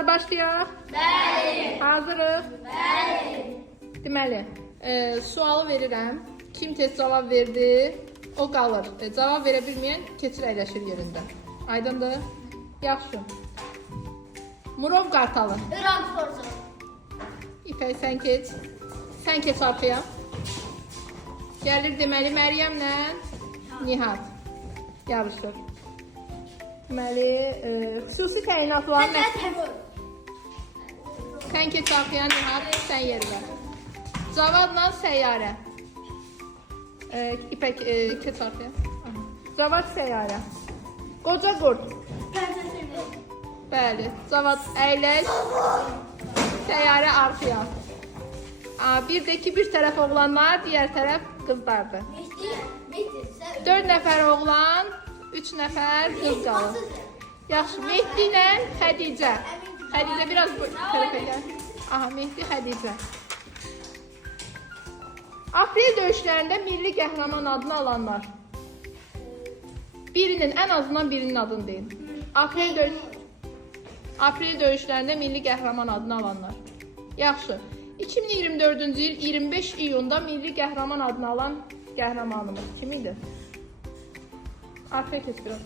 Uşaqlar başlayaq. Bəli. Hazırıq. Bəli. Deməli, sualı verirəm. Kim tez cavab verdi, o qalır. Cavab verə bilməyən keçir əyləşir yerində. Aydındır? Yaxşı. Murov Qartalı. İran sporcu. İpək sən keç. Sən keç arxaya. Gəlir deməli Məryəmlə Nihat yarışır. Deməli, xüsusi təyinatların sən keç arxaya Nihat, sən yerinə. Cavadla səyyarə. İpək keç arxaya. Cavad səyyarə. Qoca qurd. Bəli, Cavad əyləş. Səyyarə arxaya. Bir də ki, bir tərəf oğlanlar, digər tərəf qızlardır. 4 nəfər oğlan, 3 nəfər qız qalır. Yaxşı, Mehdi ilə Xədicə. Xədicə biraz bu tərəfə gəl. Aha, Mehdi, Xədicə. Aprel döyüşlərində milli qəhrəman adını alanlar. Birinin, ən azından birinin adını deyin. Aprel döyüşlərində milli qəhrəman adını alanlar. Yaxşı. 2024-cü il 25 iyunda milli qəhrəman adını alan qəhrəmanımız kim idi? Arxaya keç biraz.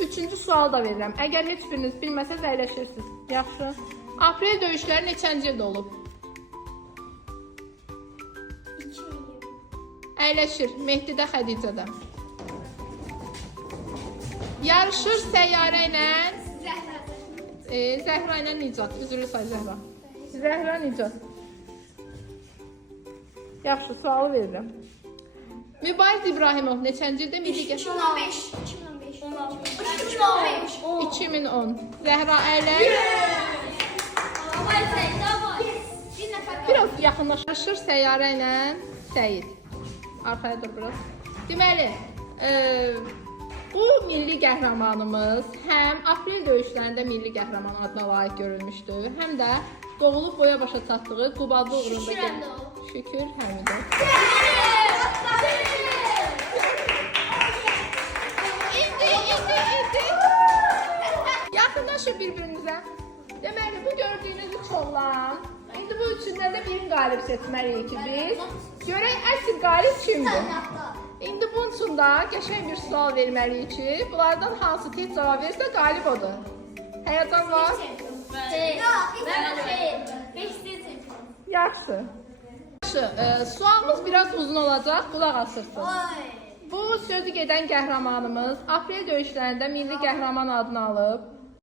Üçüncü sual da verirəm. Əgər heç biriniz bilməsəz əyləşirsiniz. Yaxşı. Aprel döyüşləri neçənci ildə olub? 2020. Əyləşir. Mehdidə, Xədicədə. Yarışır səyyarə ilə Zəhra ilə Nicat. Üzrlü say Zəhra. Zəhra Nicat. Yaxşı, sualı verirəm. Mübariz İbrahimov neçənci ildə milli qəhrəman? 2010. Zəhra əyləş. Biraz yaxınlaşır səyyarə ilə Səyid. Arxaya da biraz. Deməli, bu milli qəhrəmanımız həm aprel döyüşlərində milli qəhrəman adına layiq görülmüşdür, həm də doğulub boya başa çatdığı Qubadlı uğrunda Şükür Həmidə. İndi. Yaxınlaşın bir-birinizə. Deməli, bu gördüyünüz üç oğlan. İndi bu üçündən də birini qalib seçməliyik ki biz. Görək əsl qalib kimdir? İndi bunun üçün də qəşəng bir sual verməliyik ki, bunlardan hansı tez cavab verirsə qalib odur. Həyəcan var? Yaxşı. Sualımız biraz uzun olacaq, qulaq asırsınız. Bu sözü gedən qəhrəmanımız aprel döyüşlərində milli qəhrəman adını alıb.